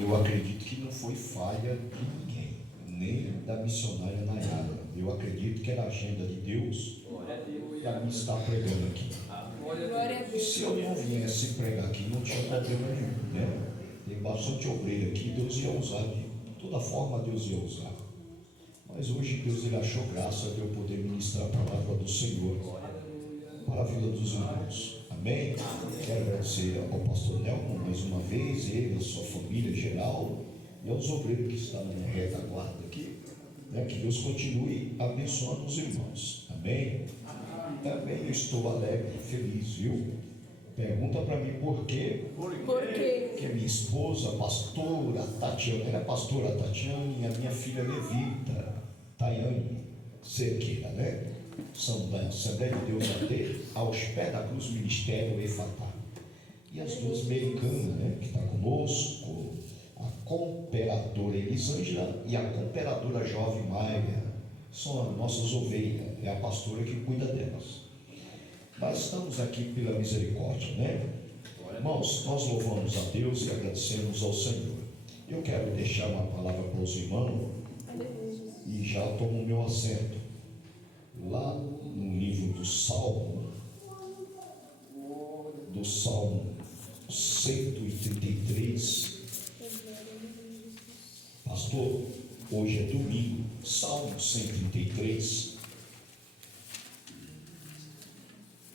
Eu acredito que não foi falha de ninguém, nem da missionária Nayara. Eu acredito que era a agenda de Deus para mim estar pregando aqui. E se eu não viesse pregar aqui, não tinha problema nenhum, né? Tem bastante obreiro aqui, Deus ia usar de toda forma, Deus ia usar. Mas hoje Deus ele achou graça de eu poder ministrar a palavra do Senhor para a vida dos irmãos. Amém? Quero agradecer ao pastor Nelson mais uma vez, ele, a sua família geral e aos obreiros que estão na retaguarda aqui, né? Que Deus continue abençoando os irmãos. Amém? Também eu estou alegre, feliz, viu? Pergunta para mim por quê? Porque minha esposa, a pastora Tatiana, ela é a pastora Tatiana e a minha filha Levita, Tayane Cerqueira, né? São da Assembleia de Deus AD, aos pés da cruz, Ministério Efatá. E as duas americanas, né, que está conosco, a cooperadora Elisângela e a cooperadora Jovem Maia, são as nossas ovelhas, é a pastora que cuida delas. Nós estamos aqui pela misericórdia, né? Irmãos, nós louvamos a Deus e agradecemos ao Senhor. Eu quero deixar uma palavra para os irmãos e já tomo o meu assento. Lá no livro do Salmo 133, pastor, hoje é domingo, Salmo 133,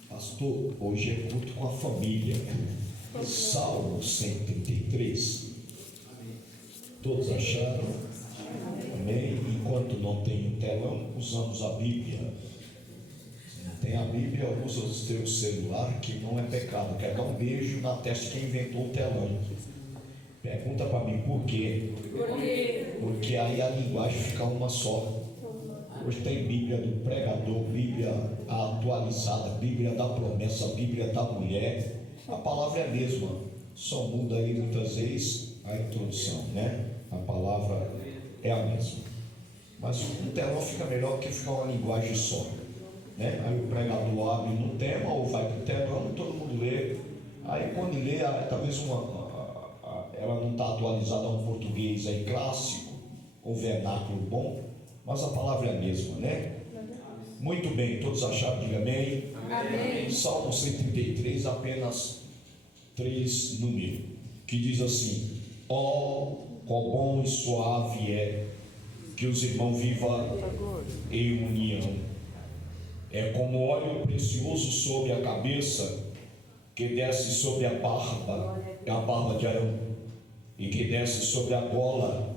pastor, hoje é culto com a família, Salmo 133, todos acharam? Amém? Enquanto não tem o telão, usamos a Bíblia. Se não tem a Bíblia, usa o seu celular, que não é pecado. Quer dar um beijo na testa de quem inventou o telão. Pergunta para mim por quê? Porque aí a linguagem fica uma só. Hoje tem Bíblia do pregador, Bíblia atualizada, Bíblia da promessa, Bíblia da mulher. A palavra é a mesma, só muda aí muitas vezes a introdução, né? A palavra é a mesma, mas o telão fica melhor porque fica uma linguagem só, né? Aí o pregador abre no tema ou vai para o telão, todo mundo lê. Aí quando lê, talvez ela não está atualizada a um português aí clássico, um vernáculo bom, mas a palavra é a mesma, né? Muito bem, todos acharam? Diga amém. Amém. Salmo 133, apenas 3 números, que diz assim: ó, quão bom e suave é que os irmãos vivam em união. É como óleo precioso sobre a cabeça, que desce sobre a barba de Arão, e que desce sobre a gola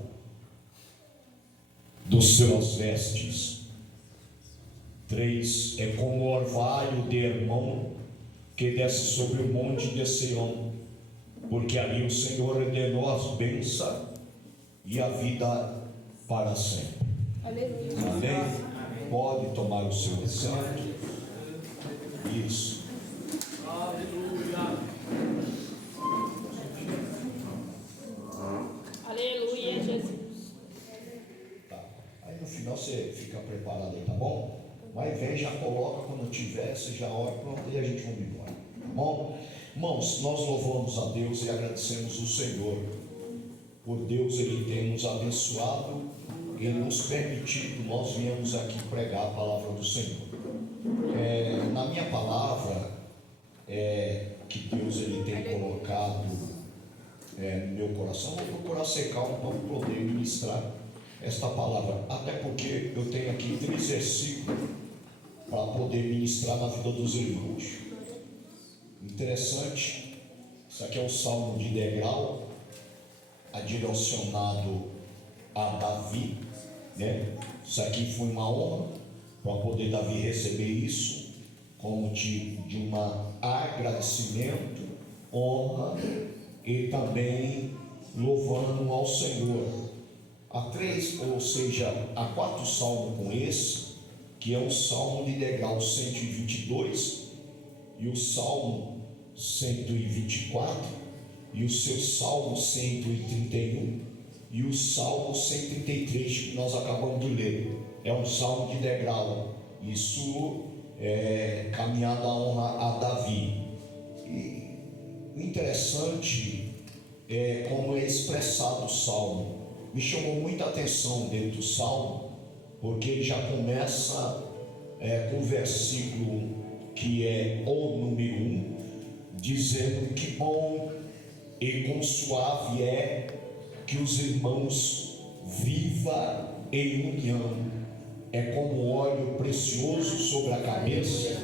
dos seus vestes. 3. É como o orvalho de Hermon, que desce sobre o monte de Sião, porque ali o Senhor ordenou as bênçãos e a vida para sempre. Aleluia. Amém? Pode tomar o seu assento. Isso. Aleluia. Aleluia, Jesus. Tá. Aí no final você fica preparado aí, tá bom? Mas vem, já coloca quando tiver, você já ora, pronto, e a gente vai embora. Tá bom? Irmãos, nós louvamos a Deus e agradecemos o Senhor. Por Deus, Ele tem nos abençoado, Ele nos permitido, nós viemos aqui pregar a palavra do Senhor. Na minha palavra, que Deus Ele tem colocado no meu coração, vou procurar ser calmo para poder ministrar esta palavra, até porque eu tenho aqui 3 versículos para poder ministrar na vida dos irmãos. Interessante, isso aqui é um salmo de degrau, direcionado a Davi, né? Isso aqui foi uma honra para poder Davi receber isso como de um agradecimento, honra e também louvando ao Senhor. Há 3, ou seja, há 4 salmos com esse, que é o salmo de degrau 122 e o salmo 124 e o seu salmo 131 e o salmo 133 que nós acabamos de ler. É um salmo de degrau, isso é caminhada a honra a Davi. E o interessante como é expressado o Salmo. Me chamou muita atenção dentro do Salmo, porque ele já começa com o versículo que é o número 1, dizendo que bom e quão suave é que os irmãos vivam em união. É como óleo precioso sobre a cabeça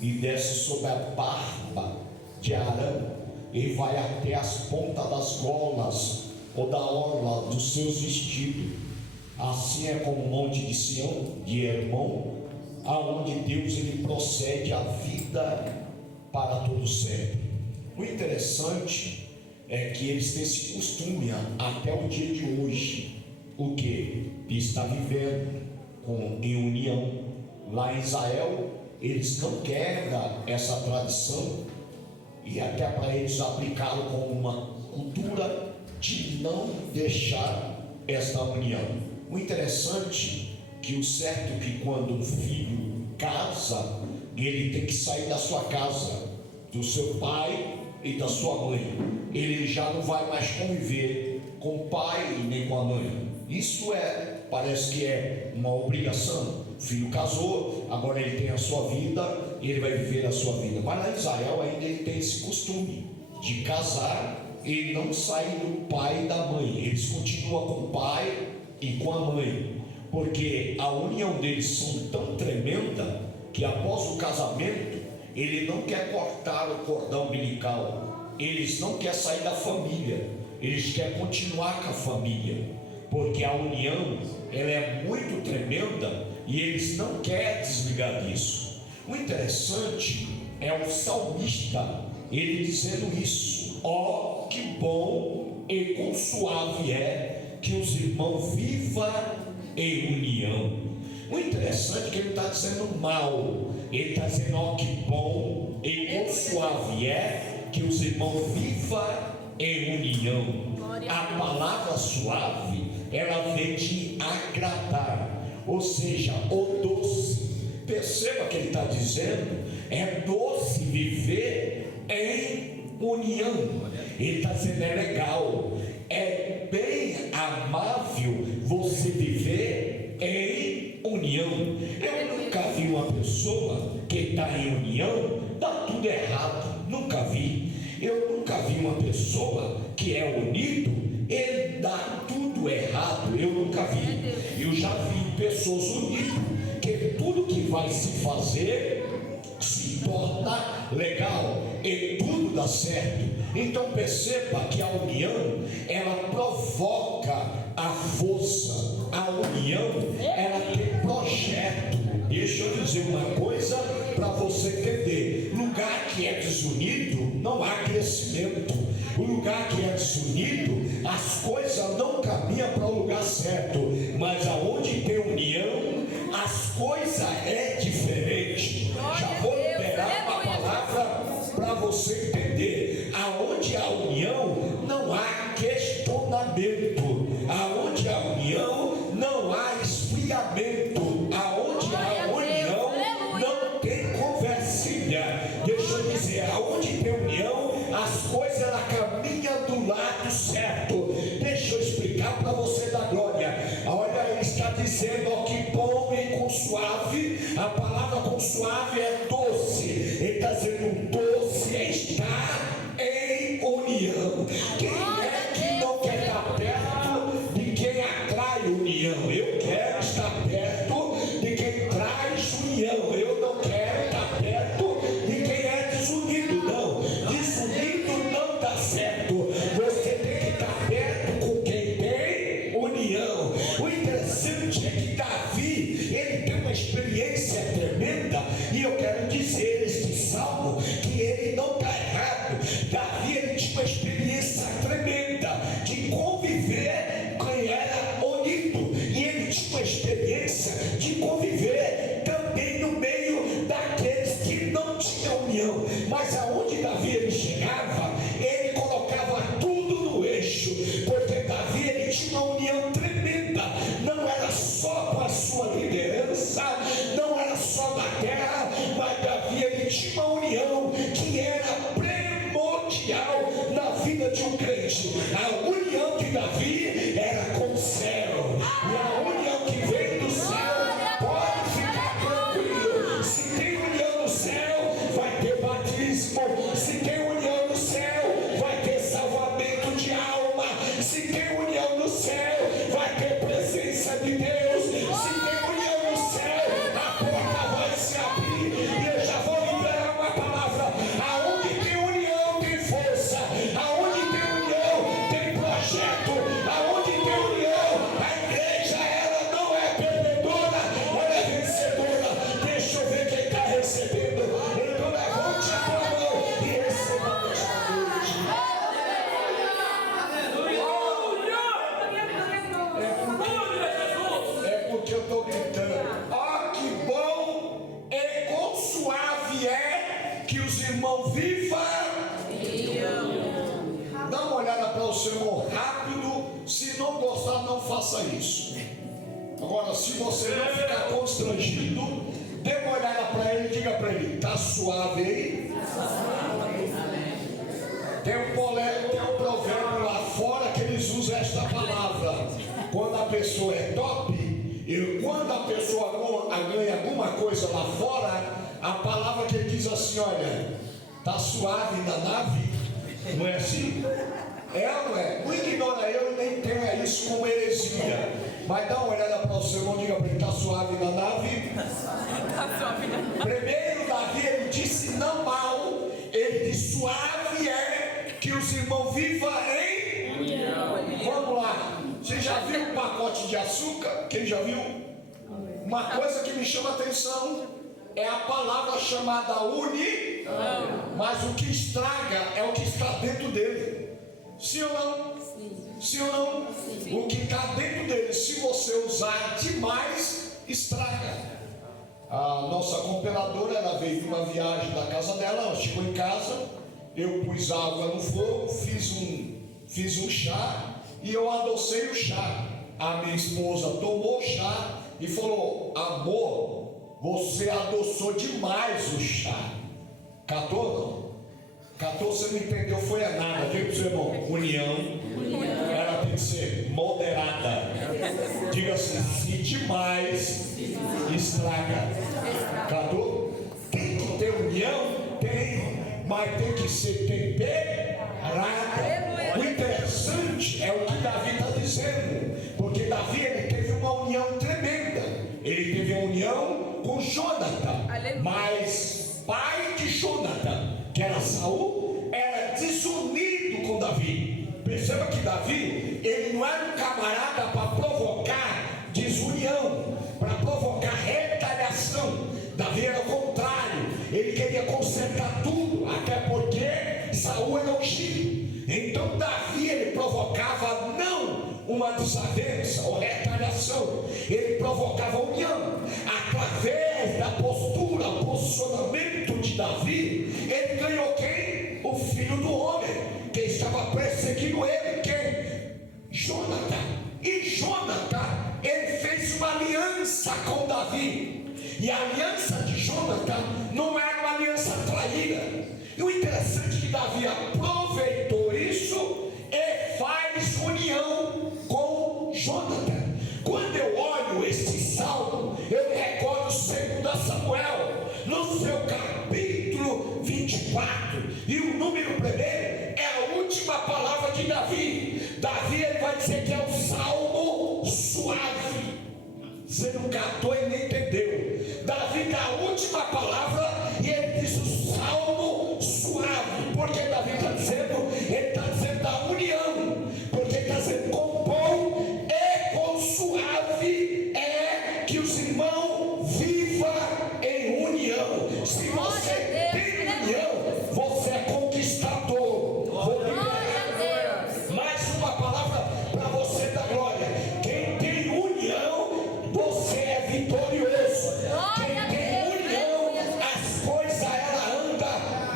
e desce sobre a barba de Arão e vai até as pontas das golas ou da orla dos seus vestidos. Assim é como o monte de Sião, de Hermon, aonde Deus ele procede a vida para todo sempre. O interessante é que eles têm esse costume até o dia de hoje, o que? Está vivendo em união. Lá em Israel, eles não quebram essa tradição, e até para eles aplicaram como uma cultura de não deixar esta união. O interessante que o certo é que quando um filho casa, ele tem que sair da sua casa, do seu pai e da sua mãe. Ele já não vai mais conviver com o pai nem com a mãe. Isso parece que é uma obrigação. O filho casou, agora ele tem a sua vida, ele vai viver a sua vida. Mas lá em Israel ainda ele tem esse costume de casar e não sair do pai e da mãe. Eles continuam com o pai e com a mãe, porque a união deles são tão tremenda que após o casamento ele não quer cortar o cordão umbilical, eles não querem sair da família, eles querem continuar com a família, porque a união ela é muito tremenda e eles não querem desligar disso. O interessante é o salmista ele dizendo isso: ó, que bom e quão suave é que os irmãos vivam em união. O interessante é que ele está dizendo mal, ele está dizendo ó, que bom e quão suave é que os irmãos vivam em união. A palavra suave, ela vem de agradar, ou seja, o doce. Perceba que ele está dizendo, é doce viver em união. Ele está dizendo, é legal, é bem amável você viver em união. Eu nunca vi uma pessoa que está em união, dá tudo errado, nunca vi. Eu nunca vi uma pessoa que é unido, ele dá tudo errado, eu nunca vi. Eu já vi pessoas unidas, que tudo que vai se fazer se torna legal e tudo dá certo. Então perceba que a união ela provoca a força, a união ela tem projeto. Deixa eu dizer uma coisa para você entender: lugar que é desunido não há crescimento. O lugar que é desunido, as coisas não caminham para o lugar certo. Mas aonde tem união, as coisas é diferente. Já vou liberar uma palavra para você entender. Aonde há união, não há questionamento. Aonde há união, não há esfriamento. Aonde há união, não tem conversinha. Deixa eu dizer, aonde tem união, as coisas ela caminham do lado certo. Deixa eu explicar para você da glória. Olha, ele está dizendo, ó, que bom e com suave. A palavra com suave é doce. Ele está dizendo, doce está em união. Quem é que não quer estar perto de quem atrai união? Eu quero estar perto de quem traz união. Eu não quero estar perto de quem é desunido, não. Desunido não dá certo. Você tem que estar perto com quem tem união. O interessante é que Davi, ele tem uma experiência tremenda, e eu quero dizer Se tem união no céu, vai ter presença de Deus. Se tem união no céu, a porta vai se abrir. E eu já vou liberar uma palavra. Aonde tem união tem força. Aonde tem união tem projeto. Aonde tem união, a igreja ela não é perdedora, ela é vencedora. Deixa eu ver quem está recebendo. Então levante a tua mão e receba esta noite. É porque eu estou gritando. Ó, que bom e quão suave é que os irmãos vivam. Dá uma olhada para o seu irmão rápido. Se não gostar, não faça isso. Agora, se você não ficar constrangido, dê uma olhada para ele e diga para ele: está suave aí? Tem um provérbio lá fora que eles usam esta palavra. Quando a pessoa é top, e quando a pessoa ganha alguma coisa lá fora, a palavra que ele diz assim: olha, está suave na nave. Não é assim? É ou não é? Não ignora eu e nem tenha isso como heresia. Mas dá uma olhada para o seu irmão e diga para ele: está suave na nave? Primeiro Davi ele disse não mal. Ele disse suave é que os irmãos vivam em união. Vamos lá. Você já viu um pacote de açúcar? Quem já viu? Uma coisa que me chama a atenção é a palavra chamada união. Mas o que estraga é o que está dentro dele. Sim ou não? Sim ou não? O que está dentro dele, se você usar demais, estraga. A nossa cooperadora, ela veio de uma viagem da casa dela, ela chegou em casa, eu pus água no fogo, fiz um chá e eu adocei o chá. A minha esposa tomou o chá e falou: amor, você adoçou demais o chá. Catou não? Catou, você não entendeu, foi a nada. Diga para o seu irmão: união. Ela tem que ser moderada. Diga assim: se demais, estraga. Catou? Tem que ter união? Tem, mas tem que ser temperada. O interessante é o que Davi está dizendo, porque Davi ele teve uma união tremenda. Ele teve uma união com Jonathan, mas pai de Jonathan, que era Saul, era desunido com Davi. Perceba que Davi, ele não era um camarada para provocar desunião, para provocar retaliação. Davi era o contrário, ele queria consertar tudo, até porque Saul era ungido. Então Davi, ele provocava não uma desavença ou retaliação, ele provocava união. Através da postura, posicionamento de Davi, ele ganhou quem? O filho do homem que estava perseguindo ele, quem? Jonathan. E Jonathan, ele fez uma aliança com Davi, e a aliança de Jonathan não era uma aliança traída. E o interessante é que Davi aproveitou isso e faz união com Jonathan. Quando eu olho este salmo, eu me recordo 2 Samuel, no seu capítulo 24, e o número primeiro é a última palavra de Davi. Davi ele vai dizer que é um salmo suave. Você não catou e nem entendeu. Davi dá a última palavra e ele diz o salmo suave. Porque Davi está dizendo, ele está dizendo da união, porque ele está dizendo com bom e com suave é que os irmãos vivam em união. Se você tem união, você é conquistador. Vou liberar mais uma palavra para você da glória. Quem tem união, você é vitorioso. Quem tem união, as coisas ela anda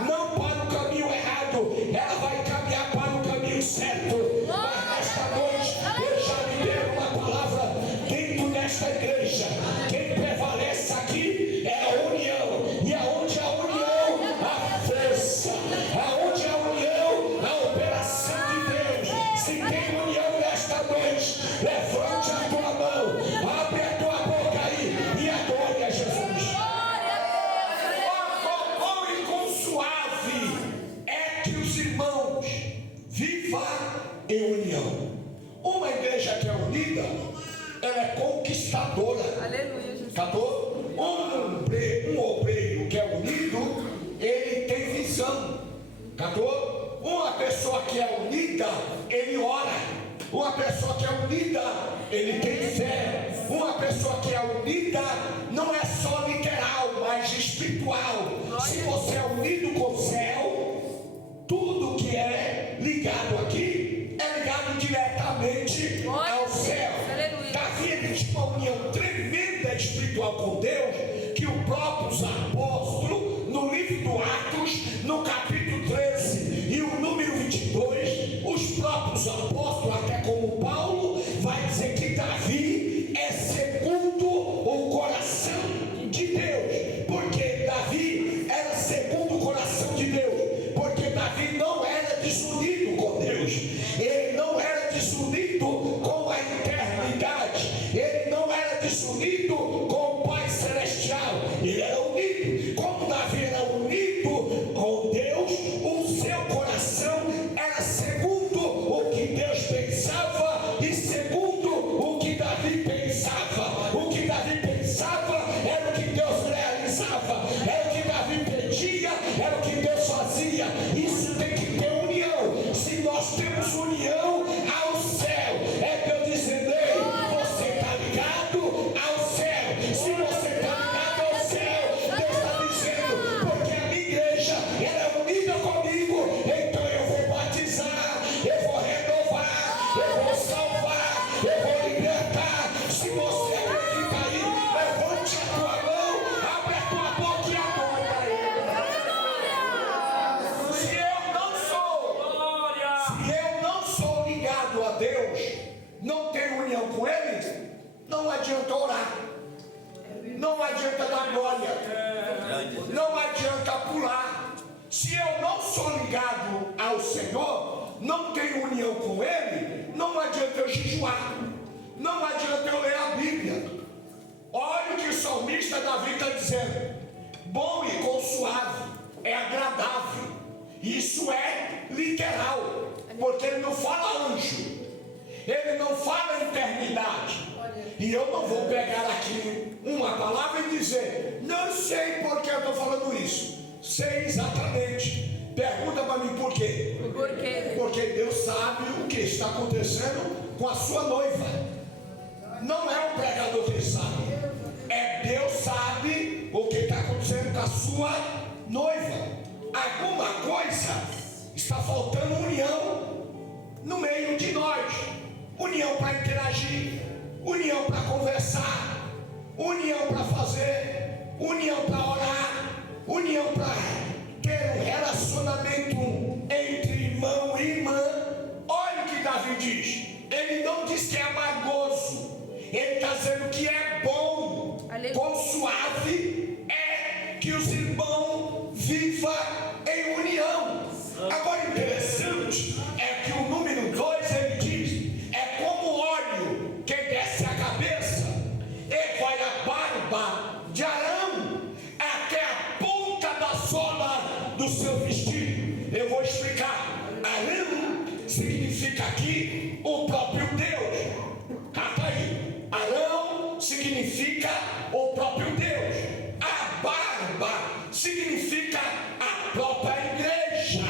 não para o caminho errado, ela vai caminhar para o caminho certo. Mas nesta noite eu já liberei uma palavra dentro desta igreja. Quem prevalece aqui é a união, e aonde a união, a força, aonde a união, a operação de Deus. Se tem união nesta noite, levante a tua mão, abre a tua boca aí e adore a Jesus. Bom e com suave é que os irmãos vivam em união. igreja que é unida, ela é conquistadora. Aleluia, Jesus. Acabou? Um obreiro que é unido, ele tem visão. Acabou? Uma pessoa que é unida, ele ora. Uma pessoa que é unida, ele tem fé. Uma pessoa que é unida não é só literal, mas espiritual. Se você é unido com o céu, tudo que é ligado aqui é ligado diretamente ao céu. Davi, ele tinha uma união tremenda espiritual com Deus, que o próprio apóstolo, no livro do Atos, no capítulo 13 e o número 22, os próprios apóstolos, até como Paulo, vai dizer que Davi é segundo o coração de Deus. Porque Davi era segundo o coração de Deus, porque Davi não era desunido com Deus, ele não era desunido com a eternidade, ele não era desunido com o Pai Celestial, ele era unido. Como Davi era unido com Deus, o seu coração era segundo o que Deus pensava e segundo o que Davi pensava. O que Davi pensava era o que Deus realizava, era o que Davi pedia, era o que Deus fazia. Isso tem que ter união. Se nós temos união ao céu, é Deus dizendo: ei, você está ligado ao céu. Se você está ligado ao céu, Deus está dizendo: porque a minha igreja ela é unida comigo, então eu vou batizar, eu vou renovar, eu vou salvar, eu vou libertar. Se você acredita aí, levante a tua mão, abre a tua boca e adora Ele. Se eu não sou ligado a Deus, não tenho união com Ele, não adianta orar, não adianta dar glória, não adianta pular. Se eu não sou ligado ao Senhor, não tenho união com Ele, não adianta eu jejuar, não adianta eu ler a Bíblia. Olha o que o salmista Davi está dizendo: bom e consuável, é agradável. Isso é literal, porque ele não fala anjo, ele não fala eternidade. E eu não vou pegar aqui uma palavra e dizer: não sei por que eu estou falando isso. Sei exatamente. Pergunta para mim por quê? Por quê? Porque Deus sabe o que está acontecendo com a sua noiva. Não é o pregador que sabe, é Deus sabe o que está acontecendo com a sua noiva. Alguma coisa está faltando, união no meio de nós, união para interagir, união para conversar, união para fazer, união para orar, união para ter um relacionamento entre irmão e irmã. Olha o que Davi diz. Ele não diz que é amargoso, ele está dizendo que é bom. Quão suave é que os irmãos vivam em união. Agora, interessante é que o número 2 ele diz: é como óleo que desce a cabeça e vai a barba de Arão até a ponta da sola do seu vestido. Eu vou explicar. Arão significa aqui o próprio Deus. Cata aí. Arão significa o próprio Deus. A barba significa a própria igreja.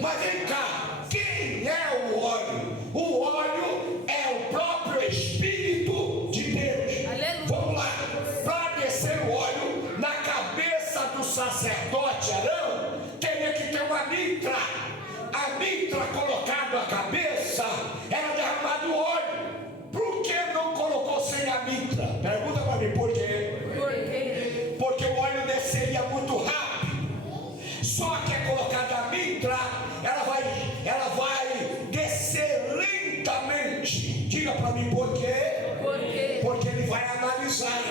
Mas vem cá, quem é o óleo? O óleo é o próprio Espírito de Deus. Aleluia. Vamos lá. Para descer o óleo na cabeça do sacerdote Arão, teria que ter uma mitra. A mitra colocada na cabeça era derramado óleo. Por que não colocou sem a mitra? Pergunta para mim por quê? Por quê? Porque o óleo desceria muito rápido. Só que é colocada a mitra, ela vai descer lentamente. Diga para mim por quê? Por quê? Porque ele vai analisar.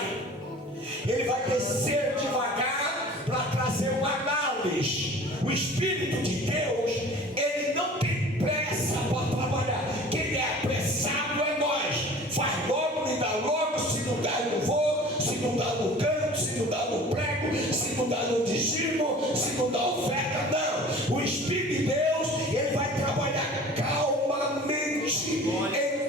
Ele vai descer devagar para trazer uma análise. O Espírito de Deus, ele não tem pressa para trabalhar. Quem é apressado é nós. Faz logo, me dá logo. Se não dá, eu não vou. Se não dá, no canto. Se não dá, no prego. Se não dá, no dizimo. Se não dá oferta, não. O Espírito de Deus, ele vai trabalhar calmamente em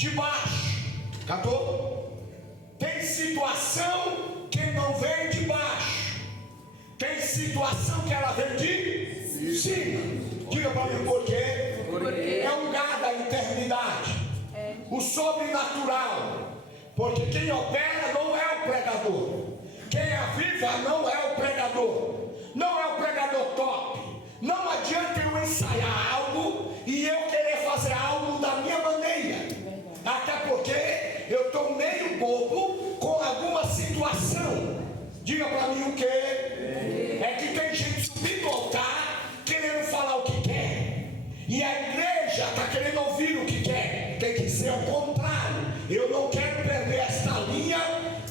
de baixo. Captou? Tem situação que não vem de baixo. Tem situação que ela vem de cima. Diga para mim por quê. Porque É o lugar da eternidade. O sobrenatural. Porque quem opera não é o pregador. Quem aviva não é o pregador. Não é o pregador top. Não adianta eu ensaiar algo e eu querer fazer algo da minha maneira. Até porque eu estou meio bobo com alguma situação. Diga para mim o que? É que tem gente subindo ao altar querendo falar o que quer. E a igreja está querendo ouvir o que quer. Tem que ser o contrário. Eu não quero perder esta linha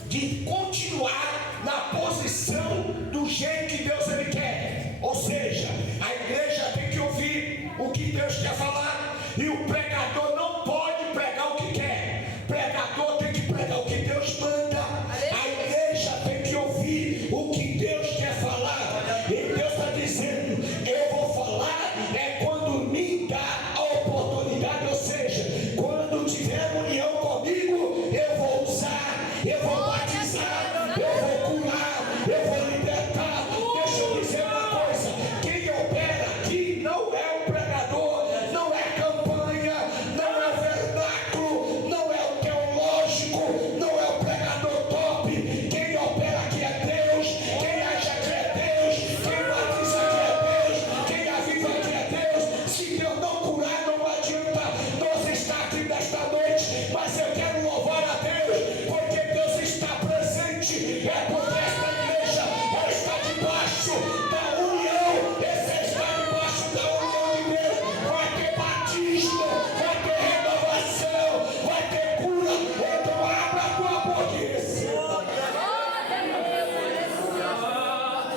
de continuar na posição do jeito que Deus ele quer. Ou seja, a igreja tem que ouvir o que Deus quer falar. E o pregador não pode pregar o que quer. O pregador tem que pregar o que Deus manda. A igreja tem que ouvir o que Deus quer falar. E Deus está dizendo, eu vou falar é quando me dá a oportunidade. Ou seja, quando tiver união comigo, eu vou usar, eu vou batizar, eu vou curar, eu vou libertar. Deixa eu dizer uma coisa, quem opera aqui não é o pregador, não é campanha, não é o vernáculo, não é o teológico, não é o pregador top. Quem opera aqui é Deus, quem age aqui é Deus, quem batiza aqui é Deus, quem aviva aqui é Deus. Se Deus não curar, não adianta nós estar aqui nesta noite, mas eu quero louvar a Deus, porque Deus está presente. É porque esta igreja ela está debaixo da união. Você está debaixo da união de Deus. Vai ter batismo, vai ter renovação, vai ter cura. Então abra a tua boca e receba.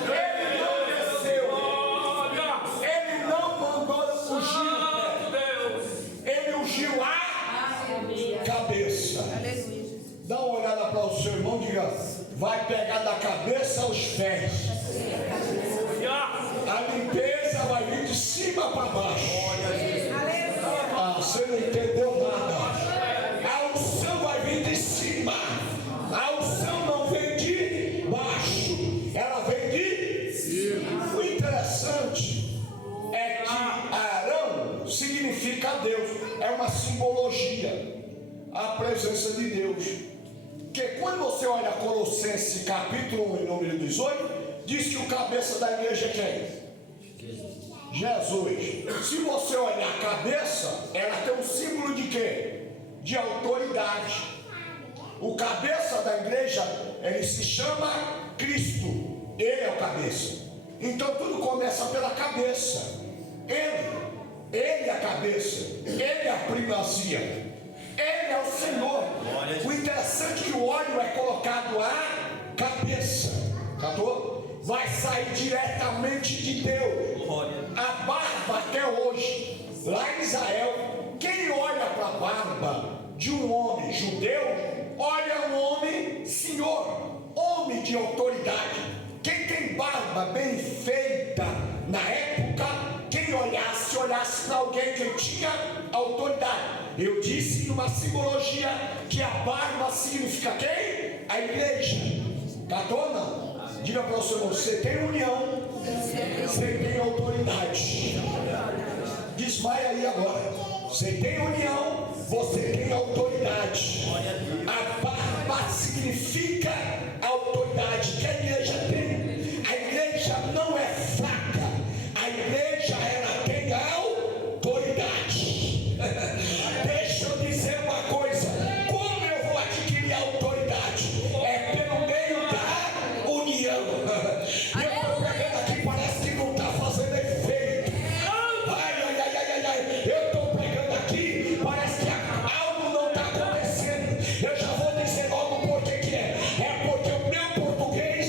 Ele não desceu, ele não mandou ungir, ele ungiu a cabeça. Aleluia, Jesus. Dá uma olhada para o seu irmão e diga, vai pegar da cabeça aos pés. A limpeza vai vir de cima para baixo. Ah, você não entendeu nada. A unção vai vir de cima. A unção não vem de baixo. Ela vem de cima. O interessante é que Arão significa Deus. É uma simbologia. A presença de Deus. Porque quando você olha Colossenses capítulo 1 e número 18, diz que o cabeça da igreja é quem? Jesus. Se você olhar a cabeça, ela tem um símbolo de quê? De autoridade. O cabeça da igreja, ele se chama Cristo. Ele é o cabeça. Então tudo começa pela cabeça. Ele é a cabeça. Ele é a primazia. Ele é o Senhor. O interessante é que o óleo é colocado à cabeça. Captou? Vai sair diretamente de Deus. A barba até hoje, lá em Israel, quem olha para a barba de um homem judeu, olha um homem senhor, homem de autoridade. Quem tem barba bem feita na época, quem olhasse para alguém que tinha autoridade. Eu disse numa simbologia que a barba significa quem? A igreja. Captou não? Diga para o seu irmão, você tem união, você tem autoridade. Desmaia aí agora. Você tem união, você tem autoridade. A barba significa autoridade que a igreja tem. A igreja não é fraca. A igreja ela tem autoridade. Deixa eu dizer uma coisa. Como eu vou adquirir autoridade? É pelo meio da união. Eu estou pregando aqui, parece que não está fazendo efeito. Eu estou pregando aqui, parece que algo não está acontecendo. Eu já vou dizer logo por que é. É porque o meu português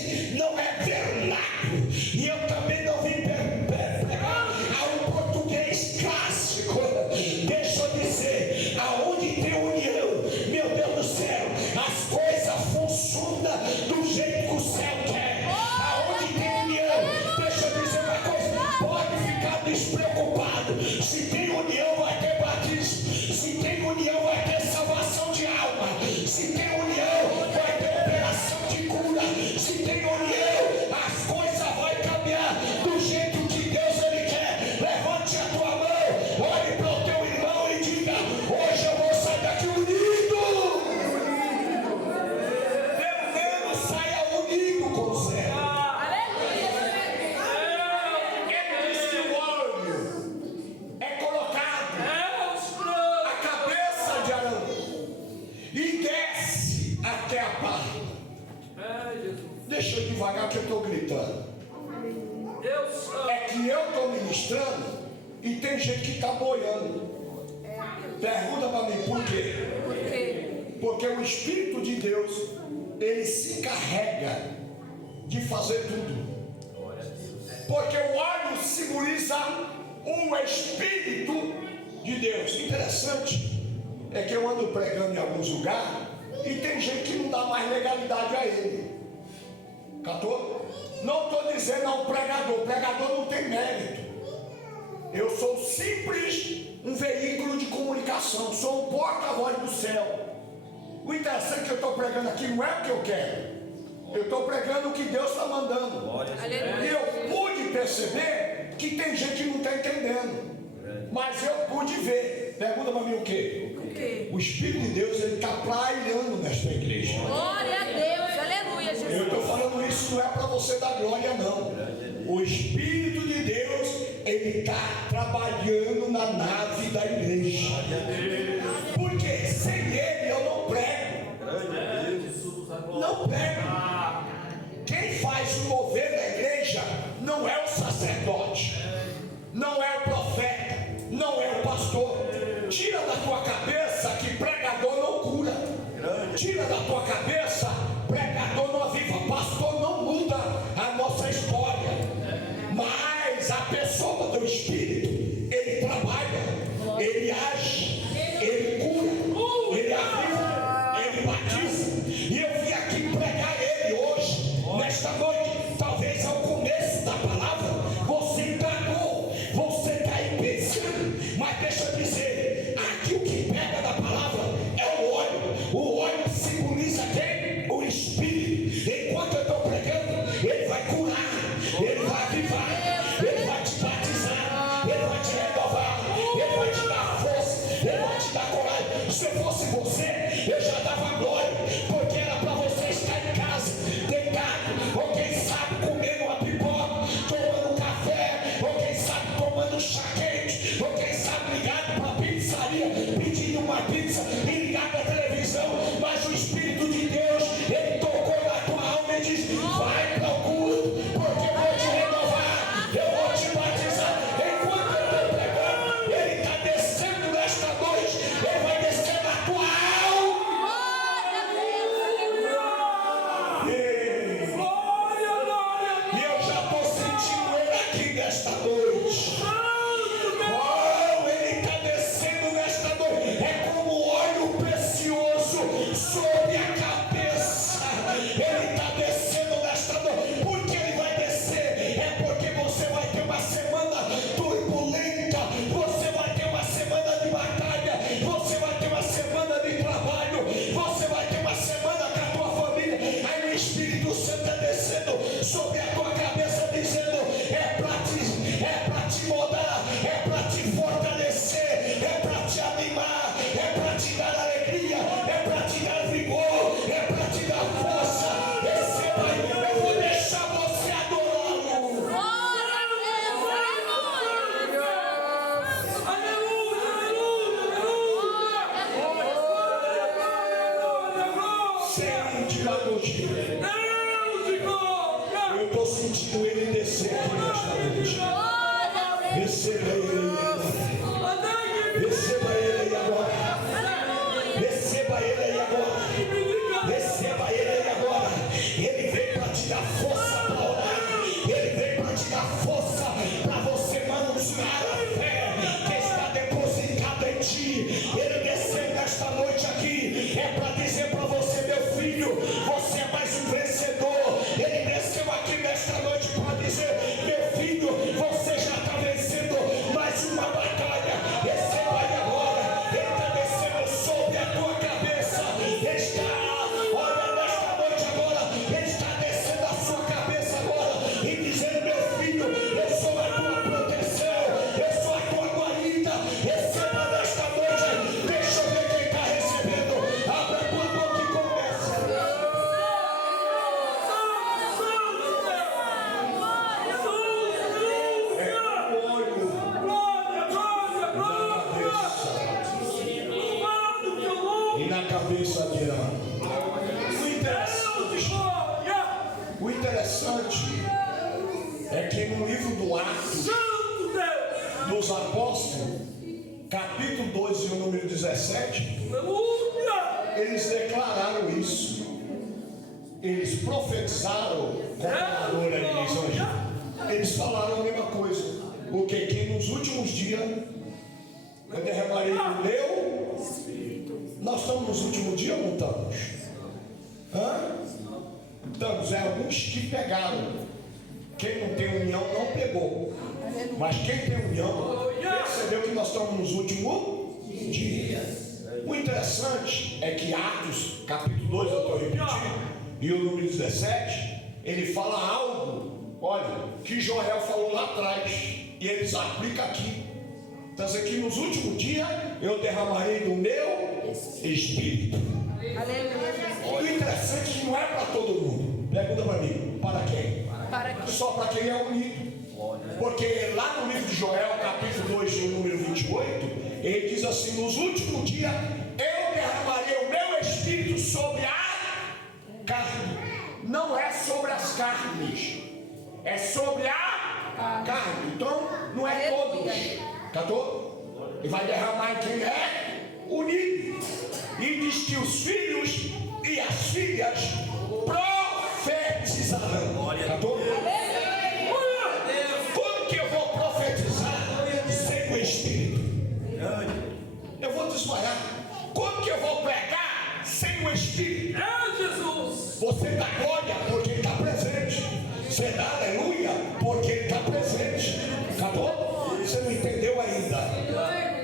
que eu estou gritando? É que eu estou ministrando e tem gente que está boiando. Pergunta para mim, por quê? Por quê? Porque o Espírito de Deus, ele se encarrega de fazer tudo. Porque o óleo simboliza o Espírito de Deus. Interessante é que eu ando pregando em alguns lugares e tem gente que não dá mais legalidade a ele. Catou? Não estou dizendo ao pregador, o pregador não tem mérito. Eu sou simples um veículo de comunicação, sou um porta-voz do céu. O interessante é que eu estou pregando aqui não é o que eu quero. Eu estou pregando o que Deus está mandando. E eu pude perceber que tem gente que não está entendendo. Mas eu pude ver. Pergunta para mim o quê? O quê? O Espírito de Deus, ele está prairando nesta igreja. Glória a Deus, aleluia, Jesus. Eu estou falando isso não é para você dar glória, não. O Espírito de Deus, ele está trabalhando na nave da igreja. Porque sem ele eu não prego. Não prego. Quem faz o mover da igreja não é o sacerdote, não é o profeta, não é o pastor. Tira da tua cabeça que pregador não cura. Tira da tua cabeça, pregador não aviva, pastor não muda a nossa história. Mas a pessoa do Espírito, ele trabalha, ele age, ele cura, ele aviva, ele batiza. E eu vim aqui pregar ele hoje, nesta noite. Talvez ao começo da palavra você enganou, você está aí pensando, mas deixa eu dizer, aqui o que pega da palavra é o óleo. O óleo simboliza quem? O Espírito. Enquanto eu estou pregando, ele vai curar, ele vai avivar, ele vai te batizar, ele vai te renovar, ele vai te dar força, ele vai te dar coragem. Se eu fosse você, eu já dava glória, porque era para você estar em casa, deitado, ou quem sabe comendo uma pipoca, tomando café, ou quem sabe tomando chá quente, ou quem sabe ligado para a pizzaria, pedindo uma pizza e ligado à televisão. Mas o Espírito de Deus, ele tocou na tua alma e diz: vai para o culto, porque eu vou te renovar, eu vou te batizar. Enquanto eu estou pregando, ele está descendo nesta noite, ele vai descer na tua alma. E eu já estou sentindo ele aqui nesta noite. Oh, ele está descendo nesta noite. É como óleo precioso sobre a cabeça. Ele está descendo nesta noite. Por que ele vai descer? É porque você vai ter uma semana turbulenta. Você vai ter uma semana de batalha. Você vai ter uma semana de trabalho. Você vai ter uma semana com a tua família. Aí o Espírito Santo está descendo sobre a tua cabeça, dizendo: é para te moldar, é para te fortalecer, é para te animar, é para te dar alegria, é para te dar vigor, é para te dar força. Receba aí, eu vou deixar você adorá-lo. Glória a Sente a noite. Eu estou sentindo ele descer aqui nesta noite. Receba ele aí agora. Receba ele aí agora. Receba ele aí agora. Receba ele aí agora. Ele veio para te dar força para orar. Ele veio para te dar força para você manusear a fé que está depositada em ti. Ele desceu nesta noite aqui. É para dizer para você, meu filho, você é mais um vencedor. Ele desceu aqui nesta noite para dizer: meu filho, você já está vencendo mais uma batalha. Receba aí agora. Ele está descendo sobre a tua cabeça. Ele está, olha, nesta noite agora, ele está descendo a sua cabeça agora e dizendo: meu filho, eu sou a tua proteção, eu sou a tua guarida. Receba nesta noite. Deixa eu ver quem está recebendo. Abra a tua boca e começa. E na cabeça de Arão. O O interessante é que no livro do Atos dos Apóstolos, capítulo 12 e o número 17, eles declararam isso. Eles profetizaram com a glória de Deus. Eles falaram a mesma coisa. Porque que nos últimos dias eu derramarei do meu. Nós estamos nos últimos dias ou não estamos? Estamos, alguns que pegaram. Quem não tem união não pegou. Mas quem tem união percebeu que nós estamos nos últimos dias. O interessante é que Atos, capítulo 2, eu estou repetindo, e o número 17, ele fala algo, olha, que Joel falou lá atrás, e eles aplicam aqui. Está dizendo que nos últimos dias eu derramarei do meu Espírito. O interessante é que não é para todo mundo. Pergunta para mim, para quem? Só para quem é unido. Porque lá no livro de Joel, capítulo 2, e o número 28, ele diz assim: nos últimos dias eu derramarei o meu Espírito sobre a carne. Não é sobre as carnes, é sobre a carne. Então não é todos. Catou? E vai derramar em quem é unido. E diz que os filhos e as filhas profetizarão. Catou? Como que eu vou profetizar sem o Espírito? Eu vou desmaiar. Como que eu vou pregar sem o Espírito? Você dá glória porque ele está presente. Você dá aleluia porque ele está presente. Acabou? Você não entendeu ainda.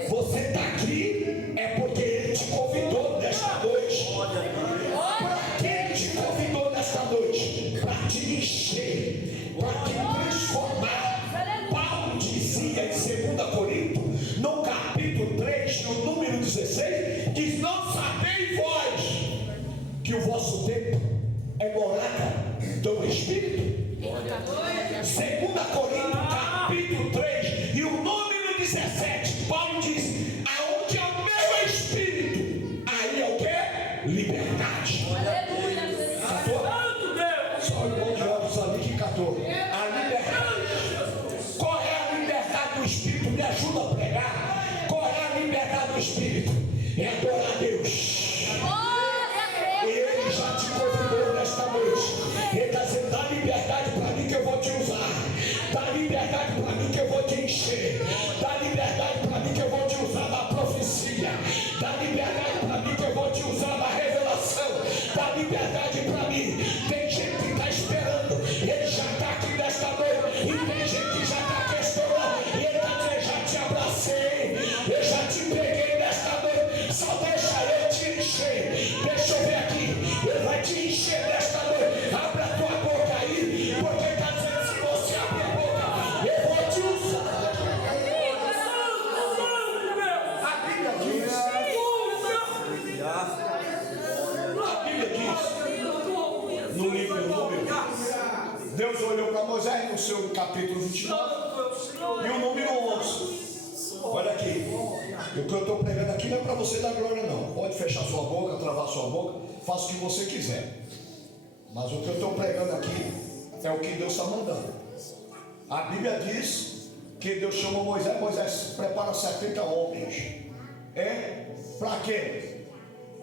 Você está aqui é porque ele te convidou nesta noite. Para que ele te convidou nesta noite? Para te encher, para te transformar. Paulo dizia em 2 Coríntios, no capítulo 3, no número 16, diz: não sabeis vós que o vosso tempo é morada do Espírito? 2 Coríntios, capítulo 3, e o número 17, Paulo diz: aonde é o meu Espírito, aí é o que? Liberdade. Catou? Só o irmão Jogos ali que catou. A liberdade. Qual é a liberdade do Espírito? Me ajuda a pregar. Qual é a liberdade do Espírito? É adorar a Deus. Ele já te convidou nesta noite. Ele está dizendo: dá liberdade para mim que eu vou te usar. Dá liberdade para mim que eu vou te encher. Dá liberdade para mim que eu vou te usar na profecia. Dá liberdade para mim que eu vou te usar na revelação. Dá liberdade para mim. Tem gente que está esperando. Ele já está aqui nesta noite. E tem gente que já está questionando. E ele está dizendo: eu já te abracei. Eu já te peguei nesta noite. Só deixa eu te encher. Deixa eu ver aqui. Ele vai te encher nesta noite. Abra a tua boca aí. Porque ele está dizendo: se você abrir a boca, eu vou te usar. A Bíblia diz. A Bíblia diz. No livro do Número, Deus olhou para Moisés no seu capítulo 29 e o número 11. Olha aqui. O que eu estou pregando aqui não é para você dar glória, não. Pode fechar sua boca, travar sua boca, faça o que você quiser. Mas o que eu estou pregando aqui é o que Deus está mandando. A Bíblia diz que Deus chamou Moisés: Moisés, prepara 70 homens. Para quê?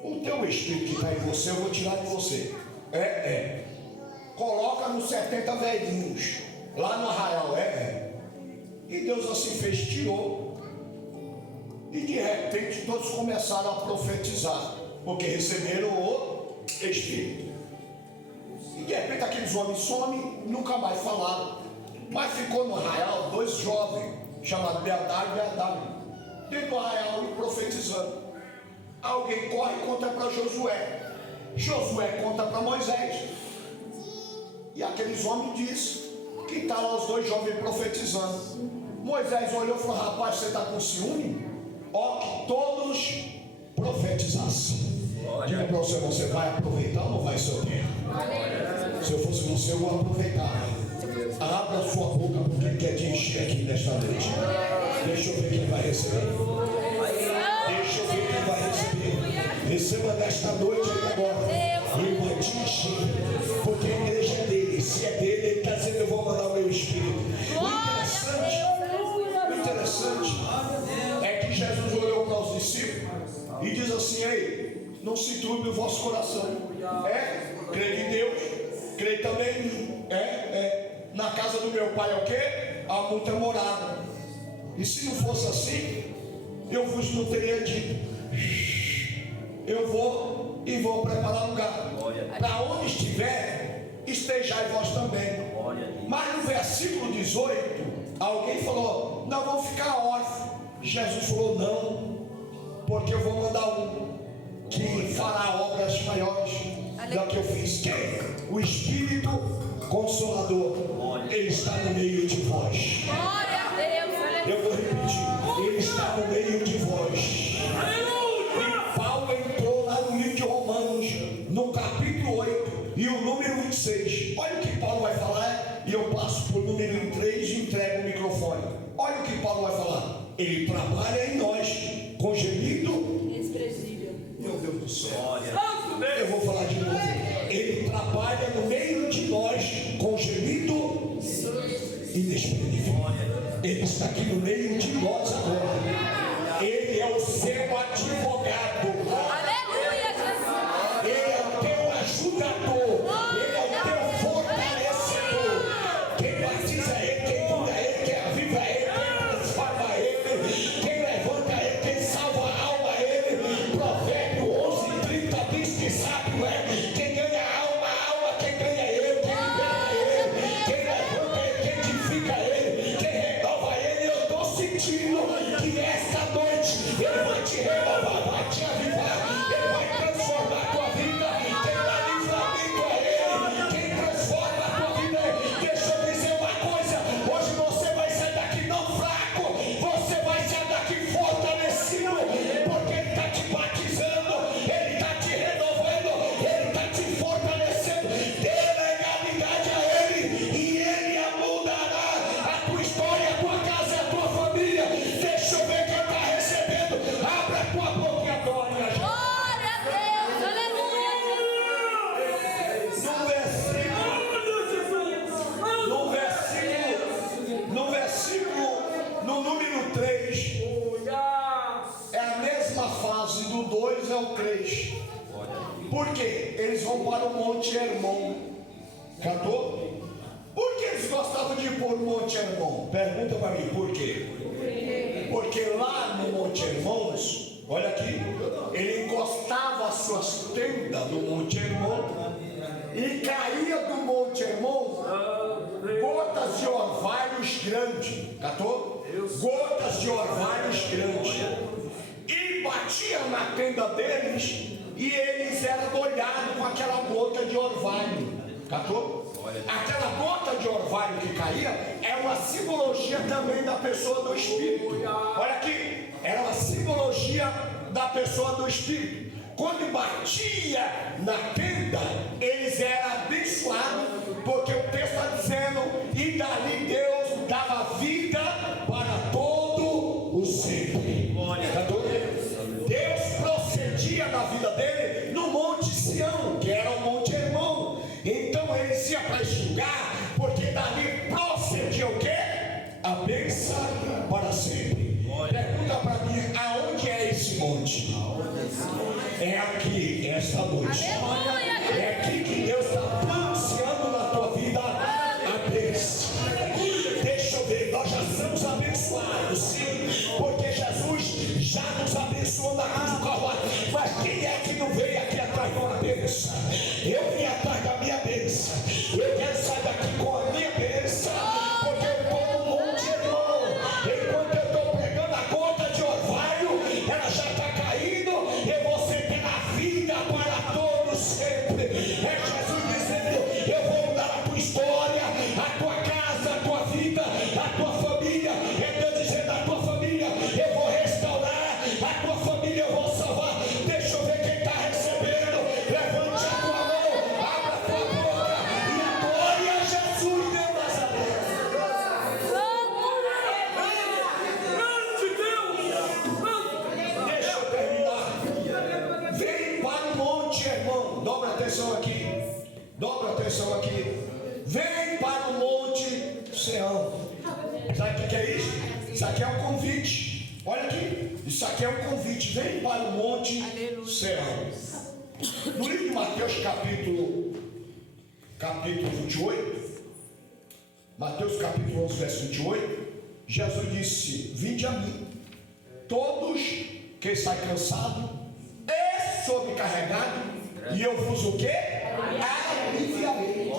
O teu espírito que está em você, eu vou tirar de você. Coloca nos 70 velhinhos, lá no arraial. E Deus assim fez, tirou. E de repente todos começaram a profetizar, porque receberam o Espírito. E de repente aqueles homens somem, nunca mais falaram. Mas ficou no arraial 2 jovens, chamados Beadar e Beadar, dentro do arraial e profetizando. Alguém corre e conta para Josué. Josué conta para Moisés. E aqueles homens dizem que está lá os 2 jovens profetizando. Moisés olhou e falou: rapaz, você está com ciúme? Ó, que todos profetizassem. Diga para você: você vai aproveitar ou não vai seu tempo? Se eu fosse você, eu vou aproveitar. Abra a sua boca, porque ele quer te encher aqui nesta noite. Deixa eu ver quem vai receber. Deixa eu ver quem vai receber. Receba nesta noite e agora. Ele vai te encher, porque a igreja é dele. Se é dele, ele está dizendo: eu vou mandar o meu espírito. O interessante é que Jesus olhou para os discípulos e diz assim: ei, não se turbe o vosso coração. Creio em Deus, creio também. Na casa do meu pai é o quê? Há muita morada. E se não fosse assim, eu vos não teria dito: eu vou e vou preparar lugar. Para onde estiver, estejai vós também. Mas no versículo 18, alguém falou: não vão ficar órfãos. Jesus falou: não, porque eu vou mandar um que fará obras maiores do que eu fiz. Quem? O Espírito Consolador. Ele está no meio de vós. Glória a Deus. Eu vou repetir: ele está no meio de vós. E Paulo entrou lá no livro de Romanos, no capítulo 8 e o número 26. Olha o que Paulo vai falar, e eu passo por número 3 e entrego o microfone. Olha o que Paulo vai falar: ele trabalha em nós com gemido Inexpressível. meu Deus do céu. Eu vou falar de novo: ele trabalha no meio de nós com gemido inexprimível. Ele está aqui no meio de nós agora. Ele é o seu advogado. Aleluia, Jesus. Ele é o teu ajudador. Ele é o teu fortalecedor. Quem batiza ele, quem cura ele, quem aviva ele, quem transforma ele, quem levanta ele, quem salva a alma ele. Provérbio 11:30 diz que sábio é quem ganha a alma, quem ganha ele, quem liberta ele, quem levanta ele, quem edifica ele, quem renova ele. Eu estou sentindo que esta noite ele vai te renovar, vai te avivar, ele vai transformar a tua vida. Quem dá livramento é ele, quem transforma a tua vida é ele. Deixa eu dizer uma coisa: hoje você vai sair daqui não fraco, você vai sair daqui fortalecido, porque ele está te batizando, ele está te renovando, ele está te fortalecendo. Dê legalidade a ele e ele mudará a tua história, a tua casa, a tua família. Deixa eu ver quem está recebendo. Abra a tua boca e adore a gente. Glória a Deus. Aleluia. No número 3, é a mesma fase do 2 ao 3. Por quê? Eles vão para o Monte Hermon. Cantou? Por que eles gostavam de ir para o Monte Hermon? Pergunta para mim, por quê? Porque lá no Monte Hermon, olha aqui, ele encostava as suas tendas no Monte Hermon e caía do Monte Hermon gotas de orvalhos grandes. Catou? Gotas de orvalhos grandes. E batia na tenda deles e eles eram molhados com aquela gota de orvalho. Catou? Aquela gota de orvalho que caía é uma simbologia também da pessoa do Espírito. Olha aqui, era uma simbologia da pessoa do Espírito. Quando batia na tenda, eles eram abençoados, porque o texto está dizendo: e dali Deus dava vida para todo o sempre. Deus procedia na vida dele no Monte Sião, que era o Monte Hermon. Então eles iam para esse lugar, porque dali procedia o quê? A bênção para sempre. Pergunta para mim: aonde é esse monte? É aqui, esta noite. É aqui que Deus está pronunciando na tua vida a bênção. Deixa eu ver, nós já somos abençoados, sim, porque Jesus já nos abençoou na cruz do Calvário. Mas quem é que não veio aqui atrás de uma bênção? Eu vim atrás da minha bênção. Eu quero sair daqui com a minha bênção, porque eu estou no Monte Hermon. Enquanto eu estou pregando a gota de orvalho, ela já está caindo, e você tem a vida para todos sempre. É Jesus dizendo: eu vou mudar a tua história, a tua casa, a tua vida, a tua família. É Deus dizendo: a tua família eu vou restaurar, a tua família eu vou salvar. Deixa eu ver quem está recebendo. Levante a tua mão atenção aqui. Vem para o Monte Sião. Sabe o que é isso? Isso aqui é um convite. Olha aqui. Isso aqui é um convite. Vem para o Monte Sião. No livro de Mateus, capítulo 28, Mateus capítulo 11, verso 28, Jesus disse: vinde a mim, todos que estáis cansados e sobrecarregados, e eu vos o quê? Aliviarei.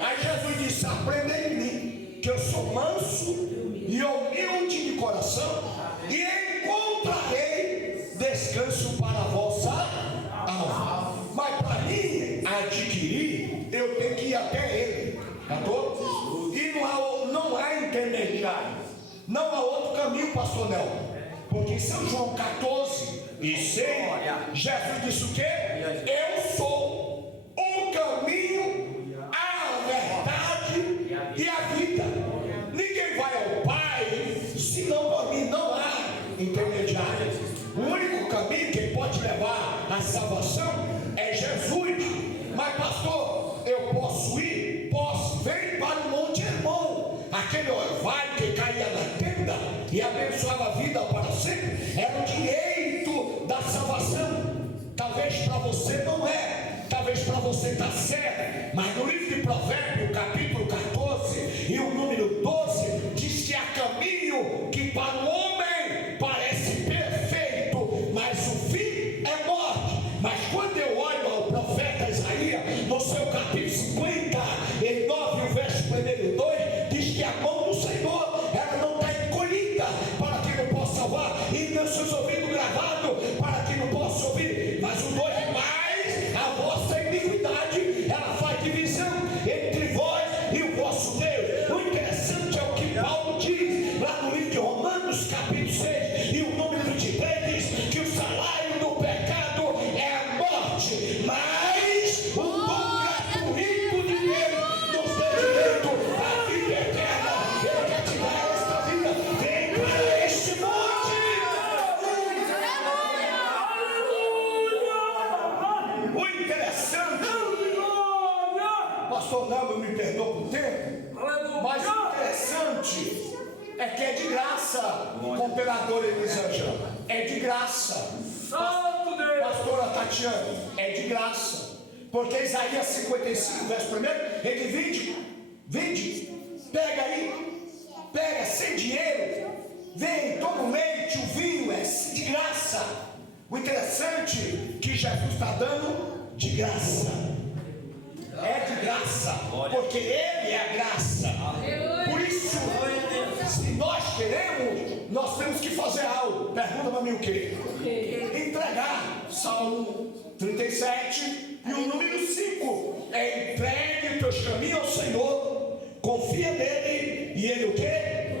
Aí Jesus disse: aprendei de mim, que eu sou manso e humilde de coração, e encontrarei descanso para a vossa alma. Mas para mim adquirir, eu tenho que ir até ele. Tá? E não há intermediário, não há outro caminho, pastor Nel. Porque em São João 14 e 6, Jesus disse o quê? Eu sou o caminho, a verdade e a vida. Ninguém vai ao Pai senão por mim. Não há intermediário. O único caminho que pode levar à salvação é Jesus. Mas pastor, eu posso ir? Posso. Vem para o Monte Hermon. Aquele orvalho que caía na tenda e abençoava a vida para sempre, era o direito da salvação. Talvez para você não é, talvez para você está certo, mas no livro de Provérbios, capítulo 14 e o número 12, diz que há caminho que para o homem parece perfeito, mas o fim é morte. Mas quando eu olho ao profeta Isaías, no seu capítulo 59, o verso 1 e 2, diz que a mão do Senhor, ela não está encolhida para que não possa salvar, e não seus ouvidos gravados para que não possa ouvir. Mas o 2: mais a vossa iniquidade, ela faz divisão entre vós e o vosso Deus. O interessante é o que Paulo diz lá no livro de Romanos, capítulo 6 e o número 23, diz que o salário do pecado é a morte, mas o dom gratuito de Deus nos dá direito à vida eterna. Ele quer te dar esta vida. Vem para este monte. O interessante, pastor Nando me perdoa por tempo, mas o interessante é que é de graça, cooperadora Elisângela, é de graça. Pastora Tatiana, é de graça, porque Isaías 55, verso 1, ele vinde, pega aí, pega sem dinheiro, vem, toma o leite, o vinho, é de graça. O interessante é que Jesus está dando de graça, é de graça, porque Ele é a graça. Por isso, se nós queremos, nós temos que fazer algo. Pergunta para mim o quê? Entregar. Salmo 37 e o número 5. É entregue os teus caminhos ao Senhor, confia nele e ele o quê?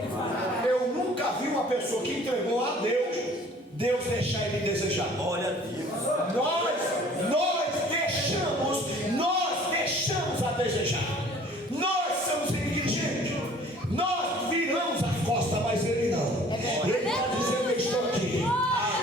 Eu nunca vi uma pessoa que entregou a Deus deixar ele desejar. Olha, nós deixamos a desejar. Nós somos negligentes. Nós viramos as costas, mas ele não. Ele está dizendo: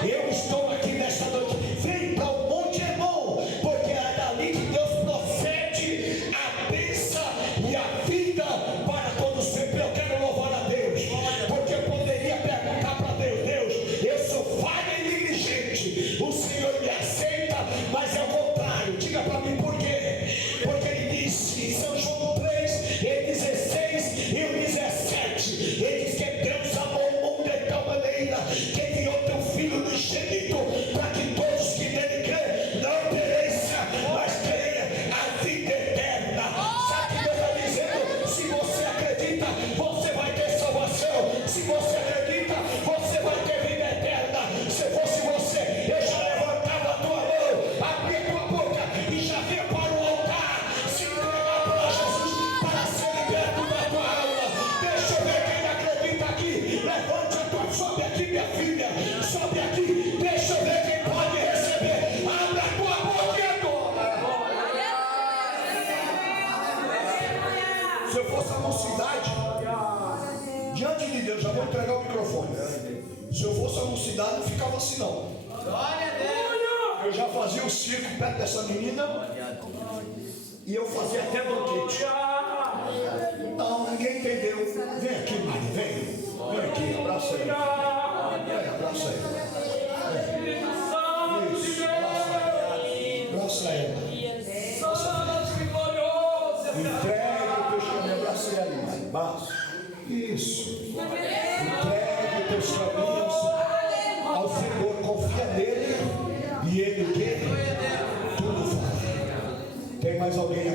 eu estou aqui nesta noite. Vem para o Monte Hermon, porque é dali que Deus procede a bênção e a vida para todos sempre. Eu quero louvar a Deus, porque eu poderia perguntar para Deus: eu sou falho e negligente, o Senhor me aceita, mas é o contrário. Diga para mim por quê? Porque ele disse em São João 3, e 16 e o 17, ele diz que Deus amou o mundo de tal maneira que enviou teu Filho unigênito, para que todos que nele crêem não pereçam, mas tenham a vida eterna. Sabe o que Deus está dizendo? Se você acredita, você vai ter salvação. Se você acredita, você vai ter vida eterna. Se fosse você, eu já levantava a já fazia o circo perto dessa menina. E eu fazia até banquete. Não, ninguém entendeu. Vem aqui, Mari, vem. Vem aqui, abraça ele. Vem, abraça ele. Isso, abraça ele. Entregue o teu caminho, abraça ele, Mari. Basta. Isso. Entregue os teus caminhos ao Senhor, confia nele. E ele o quê? Tudo fará. Tem mais alguém